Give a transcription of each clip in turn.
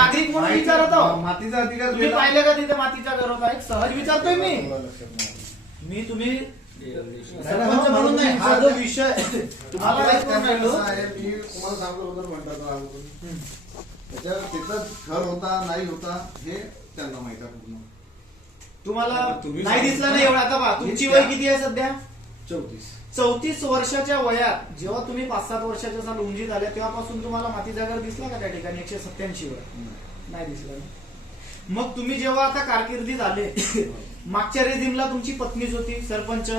नागरिक म्हणून विचारत आहो मातीचा अधिकार तुम्ही. पाहिले का तिथे मातीचा घर होता एक सहज विचारतोय मी. मी तुम्ही सरपंच म्हणून नाही हा जो विषय तुम्हाला काय करून त्याचं राहिलो कसं आहे, मी तुम्हाला म्हणतात त्याच्यावर तिथं घर होता नाही होता हे त्यांना माहीत आहे पूर्ण. तुम्हाला तुम्ही नाही सांगा. दिसला नाही एवढा आता पहा तुमची वय किती आहे सध्या? चौतीस. चौतीस वर्षाच्या वयात जेव्हा तुम्ही पाच सात वर्षाच्या असाल उंची झाल्या तेव्हापासून तुम्हाला मातीचा घर दिसला का त्या ठिकाणी एकशे सत्याऐंशी वर? नाही. दिसला. मग तुम्ही जेव्हा आता कारकिर्दीत आले मागच्या रेजिमला तुमची पत्नीच होती सरपंच.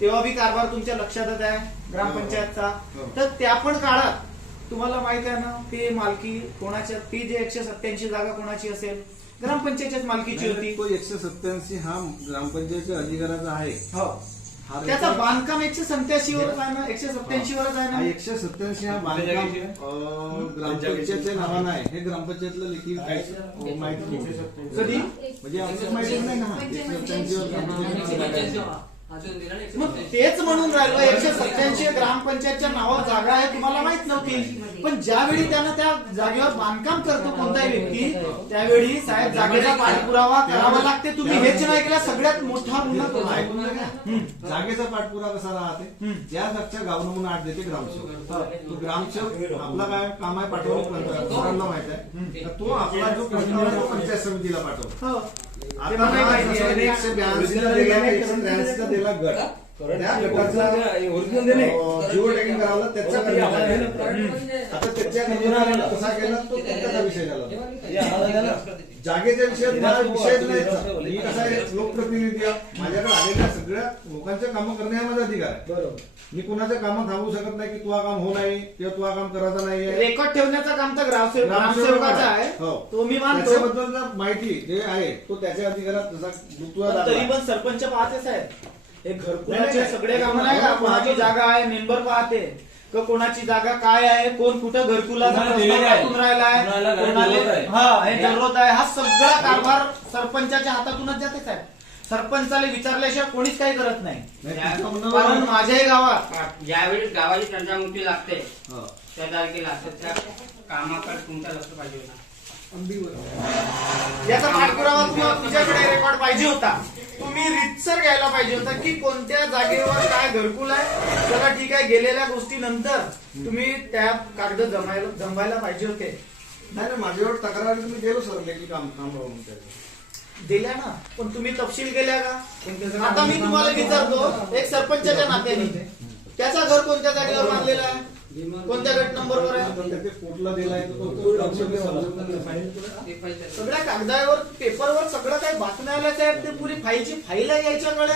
तेव्हा बी कारभार तुमच्या लक्षातच आहे ग्रामपंचायतचा. हो. तर त्या पण काळात तुम्हाला माहीत आहे ना ते मालकी कोणाच्या ती जे एकशे सत्याऐंशी जागा कोणाची असेल? ग्रामपंचायतच्याच मालकीची होती. तो एकशे सत्याऐंशी हा ग्रामपंचायतच्या अधिकाराचा आहे. हो हा. त्याचा बांधकाम एकशे सत्याऐंशी वरच आहे ना? एकशे सत्याऐंशी वरच आहे हा ना एकशे सत्याऐंशी हा बांधकाम? अं, ग्रामपंचायतच्या नावानं आहे. हे ग्रामपंचायतलं लेखी काहीच अं, माहिती. नाही कधी? म्हणजे आमचं माहितीच नाही ना. हा. एकशे सत्याऐंशी वर ग्रामपंचायत मग तेच म्हणून राहिलो एकशे सत्याऐंशी ग्रामपंचायतच्या नावावर जागा आहे तुम्हाला माहीत नव्हती. पण ज्यावेळी त्यानं त्या जागेवर बांधकाम करतो कोणताही व्यक्ती त्यावेळी साहेब जागेचा पाठपुरावा करावा लागते. तुम्ही हेच नाही केला सगळ्यात मोठा. जागेचा पाठपुरा कसा राहते. त्या जागच्या गाव नमुना आठ देते ग्रामसेवक. तो ग्रामसेवक आपला काय काम आहे पाठवलं माहीत आहे. तो आपला जो तो पंचायत समितीला पाठवतो. हो. आता पण नाही हा माहिती आहे. जसा एकशे ब्याऐंशीला दिला एकशे त्र्याऐंशीला दिला गट त्या गटाचा ओरिजिनल दे नाही. जिओ टॅगिंग करावं त्याच्या आता त्याच्या नियोजनाला कसा केला तो त्याचा विषय झाला. जागेच्या विषयात मला विषयच नाही. मी कसा आहे लोकप्रतिनिधी आहे. माझ्याकडे आलेल्या सगळ्या लोकांच्या कामं करणे हा माझा अधिकार आहे. बरोबर. मी कुणाचं काम थांबवू शकत नाही की तुझा काम हो नाही किंवा तुझा काम करायचं नाहीये रेकॉर्ड ठेवण्याचं काम तर ग्रामसेवक ग्रामसेवक ग्रामसेवकाचं आहे. हो. तो मी मानतो. त्याच्याबद्दल माहिती जे आहे तो त्याच्या अधिकारात जसा तरी. पण सरपंच पाहतेच आहेत हे घरकुलाचे. सगळे काम नाही का कोणाची जागा आहे? मेंबर पाहते. का कोणाची जागा काय आहे? कोण कुठं घरकुलाचा कोणाला प्रस्ताव दिलेला आहे. टाकून कोणाला- आहे. हा हे जरूरत आहे. हा सगळा कारभार सरपंचाच्या हातातूनच जाते साहेब. सरपंचाला विचारल्याशिवाय कोणीच काही करत नाही. कारण. माझ्याही गावात ज्यावेळी गावाची टंचामुक्ती लागते हो. त्या तारखेला तर त्या कामाकडे तुमचं लक्ष पाहिजे ना याचा पाठपुरावा तुझ्याकडे रेकॉर्ड पाहिजे होता. तुम्ही रितसर घ्यायला पाहिजे होता की कोणत्या जागेवर काय घरकुल आहे? चला ठीक आहे गेलेल्या गोष्टी नंतर तुम्ही त्या कागद जमायला जमवायला पाहिजे होते. नाही नाही, माझ्यावर तक्रार मी गेलो सर लेखी काम काम. दिल्या ना? पण तुम्ही तपशील केल्या का? आता मी तुम्हाला विचारतो एक सरपंचाच्या नात्याने. त्याचा घर कोणत्या जागेवर बांधलेला आहे? कोणत्या गट नंबरवर आहे? कोर्टला दिलाय. सगळ्या कागदावर पेपरवर सगळं काही बातम्या आल्या साहेब ते पुरी फाईलची फाईल आहे याच्याकडे?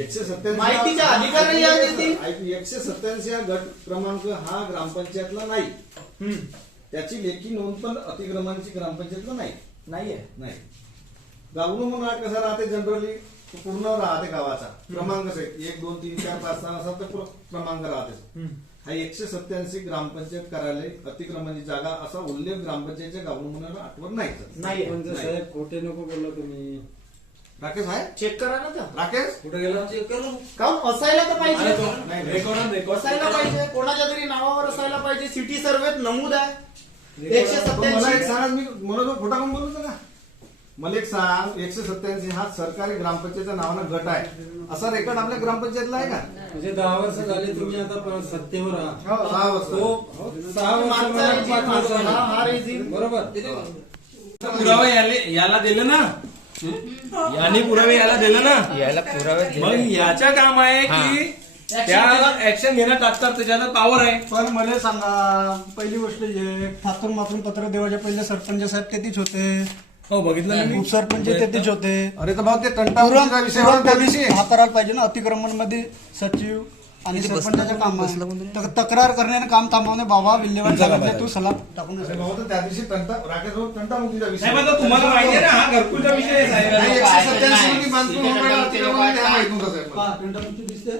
एकशे सत्याऐंशी माहितीचा अधिकारही आहे त्याची. ऐक, एकशे सत्याऐंशी हा गट क्रमांक हा ग्रामपंचायतला नाही. त्याची लेखी नोंद पण अतिक्रमणाची ग्रामपंचायतला नाही. नाहीये. नाही. गावनो म्हणून कसा राहते जनरली? पूर्ण राहते गावाचा. क्रमांक आहे एक दोन तीन चार पाच सहा असा तर प्र- क्रमांक राहते. हा एकशे सत्याऐंशी ग्रामपंचायत कार्यालय अतिक्रमणाची जागा असा उल्लेख ग्रामपंचायतच्या गावनो म्हणून आठवण नाही म्हणजे साहेब खोटे नको बोलला तुम्ही. राकेश आहे? चेक करा ना तर राकेश? कुठे गेला? काऊन असायला तर पाहिजे. नाही, रेकॉर्ड रेकॉर्ड असायला पाहिजे. कोणाच्या तरी नावावर असायला पाहिजे. सिटी सर्वेत नमूद आहे. एकशे पण मला एक सत्याऐंशी सांगा मी म्हणून खोटा कोण बोलतो का? मला एक सांग एकशे सत्याऐंशी हा सरकारी ग्रामपंचायतच्या नावानं गट आहे. असा रेकॉर्ड आपल्या ग्रामपंचायतला आहे का? म्हणजे दहा वर्ष झाले तुम्ही आता परत सत्तेवर आहात. हो. सहा वर्ष तो सहा वर्ष मागचा मला regime, पाच वर्ष हा- हा regime. बरोबर. पुरावे याले याला दिलं ना? यांनी पुरावे याला दिलं ना? याला पुरावे मग याचं काम आहे की त्या ऍक्शन घेणं टाकतात त्याच्यात पॉवर आहे. पण मला सांगा पहिली गोष्ट जे ठाकूर मातून पत्र देवाच्या पहिले सरपंच साहेब तेथीच होते? हो बघितलं ना मी. उपसरपंच तेथीच होते. अरे तर भाऊ ते तंटा पुरण उंचीचा विषय पुरण होता त्या पोलीस दिवशी. हाताळायला पाहिजे ना अतिक्रमणमध्ये सचिव आणि सरपंचाचं काम तक्रार करण्याने काम थांबवणे बाबा विल्हेवाट झाल्याचे तू सलाह टाकून अरे भाऊ तर त्या दिवशी तंटा राकेश भाऊ तुम्हाला माहिती आहे ना हा घरकुलचा विषय आहे नाही, साहेब एकशे सत्याऐंशी मध्ये माहीत नव्हतं साहेब. मला. दिसते.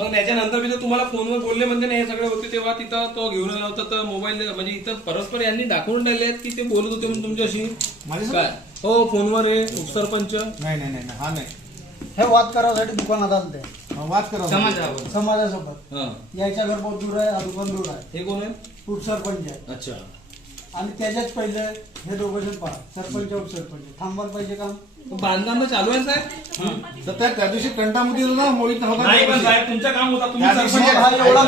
मग त्याच्यानंतर मी तुम्हाला फोनवर बोलले म्हणजे नाही हे सगळे होते तेव्हा तिथं तो घेऊन आला होता तर मोबाईल म्हणजे इथं परस्पर यांनी दाखवून राहिले आहेत की ते बोलत होते म्हणून तुमच्याशी? काय? हो फोनवर आहे उपसरपंच. नाही नाही नाही नाही, हा नाही. हे वाद करायसाठी दुकानात आलते हा, वाद करा समाजावर समाजासोबत. हा. यायच्या घर बहुत दूर आहे हा दुकान दूर आहे. हे कोण आहे? उपसरपंच आहे. अच्छा. आणि त्याच्याच पहिले हे दोघं जण पहा सरपंच उपसरपंच. थांबवायला पाहिजे काम? बांधकाम चालू आहे साहेब? तर त्या त्या दिवशी कंटामध्ये होता मोहित होता नाही पण साहेब तुमचं काम होता तुम्ही सरपंच हा एवढा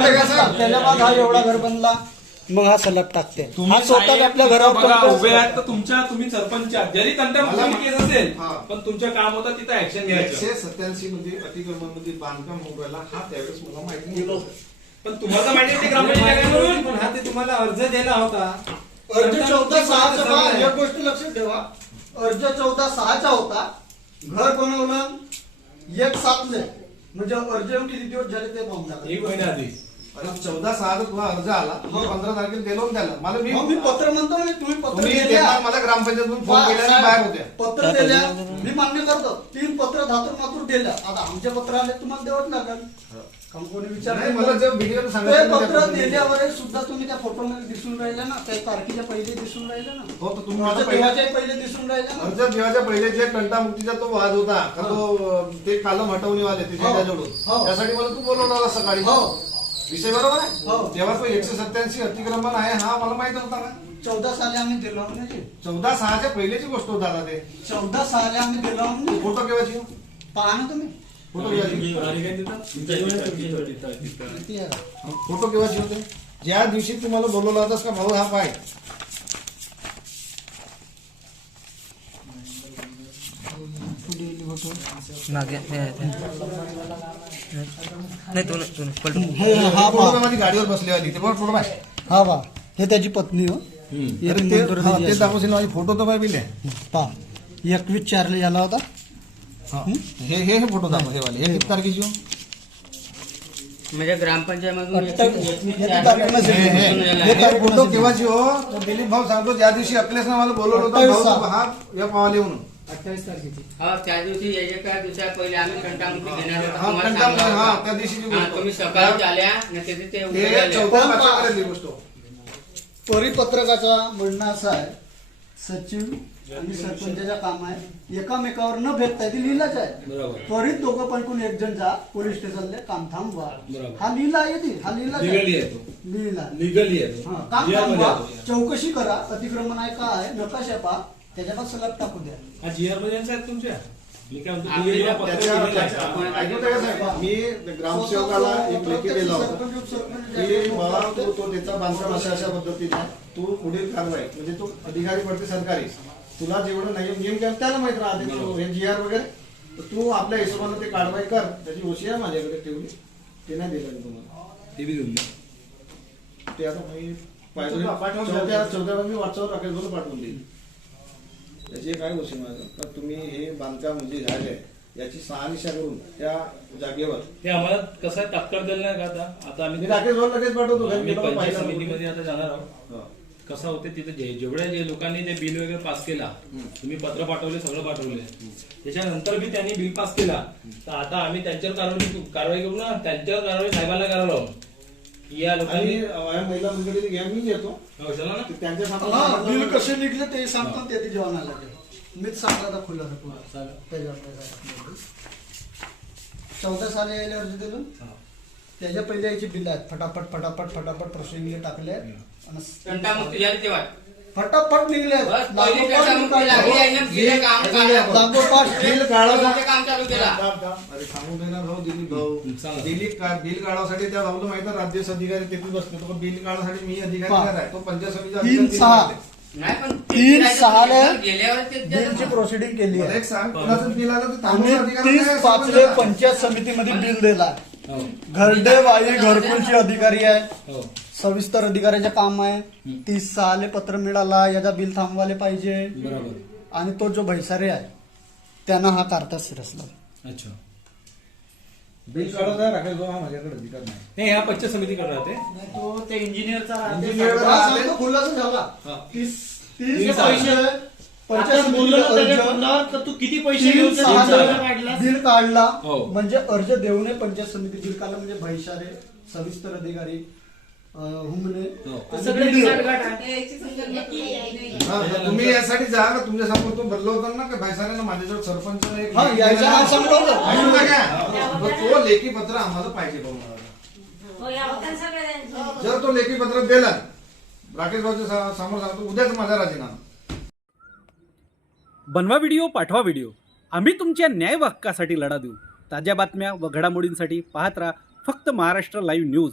बाद हा एवढा घर बनला मग हा सलग टाकते. हा साहेब आपल्या घरावर बघा. उभे आहेत तर तुमच्या तुम्ही सरपंच आहात. जरी तंटामुक्ती केस असेल हा. पण तुमचं काम होतं तिथं ऍक्शन घ्यायचं. एकशे सत्याऐंशी मध्ये अतिक्रमणामध्ये बांधकाम होऊन राहिला. हा त्यावेळेस मला माहिती नव्हतं. पण तुम्हाला तर माहिती आहे ते ग्रामपंचायत आहे म्हणून पण हा ते तुम्हाला अर्ज दिला होता. अर्ज चौदा सहाचा पहा एक गोष्ट लक्षात ठेवा. अर्ज चौदा सहाचा होता. घर बनवलं एक सातले. म्हणजे अर्ज येऊन किती दिवस झाले ते पाहून टाका. एक आधी. चौदा सहा तुला अर्ज आला. मी पंधरा तारखेला दिलो ना त्याला मला मी मग मी पत्र म्हणतो ना तुम्ही पत्र तुम्ही दिल्या. देणार मला ग्रामपंचायतून फोन पहा, केला आणि बाहेर होत्या. पत्र दिल्या मी मान्य करतो. तीन पत्र धातूर मातूर दिल्या. आता आमचे पत्र आले तुम्हाला द्यावंच लागेल. कोणी विचार नाही मला ते पत्र त्या दिल्यावर सुद्धा तुम्ही त्या फोटोमध्ये दिसून राहिले ना त्या तारखेच्या पहिले दिसून राहिले ना. हो तर तुम्ही माझ्या माझा पहिला देवाच्याही पहिले दिसून राहिले ना. अर्ज देवाच्या पहिले जे कंटामुक्तीचा तो वाद होता का तो अं, कालम हो. हो. त्यासाठी मला तू बोलवला होता सकाळी. हो. विषय बरोबर हो. आहे तेव्हा तो एकशे सत्याऐंशी अतिक्रमण आहे हा मला माहीत होता का चौदा साली आम्ही दिलो म्हणजे चौदा सहाच्या पहिलेची गोष्ट होता आता ते. चौदा साली आम्ही दिलो म्हणजे फोटो केव्हाची? पहा ना तुम्ही. फ़ोटो? फ़ोटो केव्हाची होते ज्या दिवशी तुम्हाला बोलवला होतास का भाऊ हा पाय. नाही तो नाही तो हे हा माझी गाडीवर ते. बघ फ़ोटो पाय. हा पहा हे त्याची पत्नी हो. अरे ते हा, ते दाखवशील माझी फ़ोटो तर पाय बिले पहा एकवीस चारला झाला होता. हे हे हे फोटो दाखव हे वाले हे किती तारखेची हो? म्हणजे ग्रामपंचायतमधून. हे हे हे हे तारीख फोटो. केव्हाची हो तर दिलीप भाऊ सांगतो ज्या दिवशी अखिलेशनं मला बोलवलं होतं अठ्ठावीस भाऊ. हा या पावाले म्हणून अठ्ठावीस तारखेची हा त्या दिवशी एका दिवसा पहिले आम्ही कंटामुक्ती घेणार होतो हा, तुम्हाला कंटामुक्ती, सांगणार हा, होतो. त्या दिवशीची हा, गोष्ट. तुम्ही सकाळी आल्या आणि ते. चौथ्या पाचव्या. करायची गोष्ट परिपत्रकाचा म्हणणं असं आहे सचिव आणि सरपंचाच्या काम आहे. एकामेकावर न भेटता ते लिहिलाच आहे. त्वरित दोघं पण कोण एक जण जा पोलीस स्टेशनला काम थांबवा. हा लिहिला आहे ती. हा लिहिला लिहिला काम थांबवा. चौकशी करा. अतिक्रमण आहे का आहे नकाशा पहा त्याच्यावर सलग टाकू द्या हा जीआरमध्ये आहेत तुमच्या? मी काय म्हणतो आपल्या तुम्ही जेव्हा पत्र त्याच्या- दिलेलं आहे, त्याच्या- ऐकू का साहेब? मी ग्रामसेवकाला एक लेखी दिला होता. की बाबा तू तो त्याचा बांधकाम अशा अशा पद्धतीने. तू पुढील कारवाई म्हणजे तू अधिकारी पडते सरकारी तुला जेवढं नियम नियम काय त्याला माहीत राहते तू हे जी आर वगैरे. तर तू आपल्या हिशोबाने ते कारवाई कर. त्याची ओशी आहे माझ्याकडे ठेवली. ते नाही दिलं मी तुम्हाला. ते बी देऊन द्या. ते आता मी पाहिजे चौथ्या चौथ्याला मी व्हॉट्सअपवर भाऊ पाठवून देईल त्याची काय गोष्टी का तुम्ही हे बांधकाम म्हणजे झाले याची शहानिशा करून त्या जागेवर ते आम्हाला कसं आहे तात्काळ दिलं नाही का आता? आता आम्ही राकेश भाऊ लगेच पाठवतो आम्ही पंचायत समितीमध्ये आता जाणार आहोत. हो. कसं होते तिथे जे- जेवढ्या जे लोकांनी ते बिल वगैरे पास केला तुम्ही पत्र पाठवले सगळं पाठवले. त्याच्यानंतर बी त्यांनी बिल पास केला. तर आता आम्ही त्यांच्यावर कारवाई कारवाई करू ना त्यांच्यावर कारवाई साहेबांना करायला या लोकांनी आणि या महिला घ्या मी येतो हो, चला ना. की त्यांच्या हा सामने- बिल कसे निघले ते सांगतो ते जेवणाला मीच सांगला आता खुला त्याच्यावर चौदा साली यायला अर्ज दिलो हा. त्याच्या पहिले याची बिल आहेत. फटाफट फटाफट फटाफट प्रोसिडिंग टाकले आणि तेव्हा. फटाफट निघले आहेत. बस पहिली लागोपाठ कंटामुक्ती लागली निघाले. आहे ना, गेले काम काढलं. लागोपाठ बिल काढावं तुमचं काम चालू केला अरे सांगून दे ना भाऊ दिलीप भाऊ सांगा. दिलीप का बिल काढासाठी त्या भाऊला माहिती आहे राज्य अधिकारी तिथे बसतो तो बिल काढासाठी मी अधिकारी पहा. आहे तो पंचायत समितीचा तीन अधिकारी सहा. आहे. नाही पण ते तीन फिरायचं सहाला म्हणजे गेल्यावर ते बिलची प्रोसिडिंग केली मला आहे एक सांग कुणाचं बिल आलं तर आम्ही तांबूस अधिकारी तीस पाचले आहे. पंचायत समितीमध्ये बिल दिला हो घरडे वाई घरकुलचे अधिकारी आहे हो सविस्तर अधिकाऱ्याचे काम आहे. तीस सहाले पत्र मिळाला याचा बिल थांबवायला पाहिजे. बरोबर. आणि तो जो भैसारे आहे त्यांना हा कारता शिरसला अच्छा. बिल काढत आहे राकेश भाऊ हा माझ्याकडे अधिकार नाही. नाही ह्या पंचायत समितीकडे राहते. नाही, तो इंजिनियरचा हा. तीस तर किती पैसे घेऊन काढलास? बिल काढला. हो. म्हणजे अर्ज देऊ नये पंचायत समिती बिल काढला. म्हणजे भैसारे सविस्तर अधिकारी तुम्ही यासाठी जा का तुमच्यासमोर तो भरलो होता ना की भाईसाऱ्यांना माझ्याजवळ सरपंच हा, तो लेखी पत्र आम्हाला पाहिजे भाऊ. हो जर तो लेखी पत्र दिला राकेश भाऊच्या समोर सांगतो उद्याच माझा राजीनामा. बनवा व्हिडिओ पाठवा व्हिडिओ. आम्ही तुमच्या न्याय व हक्कासाठी लढा देऊ. ताज्या बातम्या व घडामोडींसाठी पाहत राहा फक्त महाराष्ट्र लाईव्ह न्यूज.